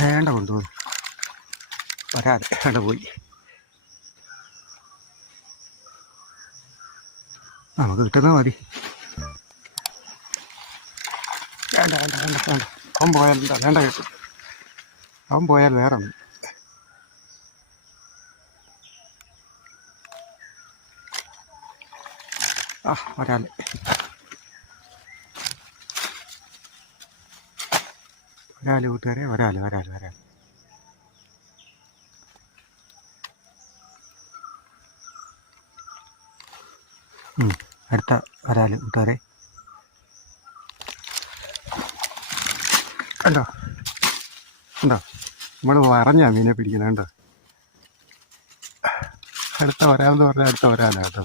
വേണ്ട കൊണ്ടുപോകും വരാതെ വേണ്ട പോയി. നമുക്ക് കിട്ടുന്നത് മതി. വേണ്ട വേണ്ട വേണ്ട വേണ്ട അവൻ പോയാൽ എന്താ വേണ്ട കേട്ടു. അവൻ പോയാൽ വേറെ ഒന്ന്. വരാല് വരാല് കൂട്ടുകാരെ, വരാല് വരാല് വരാല്. അടുത്ത വരാല് കൂട്ടുകാരെ. കണ്ടോ കണ്ടോ, നമ്മൾ പറഞ്ഞാ മീനെ പിടിക്കുന്നത്. കണ്ടോ, അടുത്ത വരാമെന്ന് പറഞ്ഞാൽ അടുത്ത വരാല കേട്ടോ.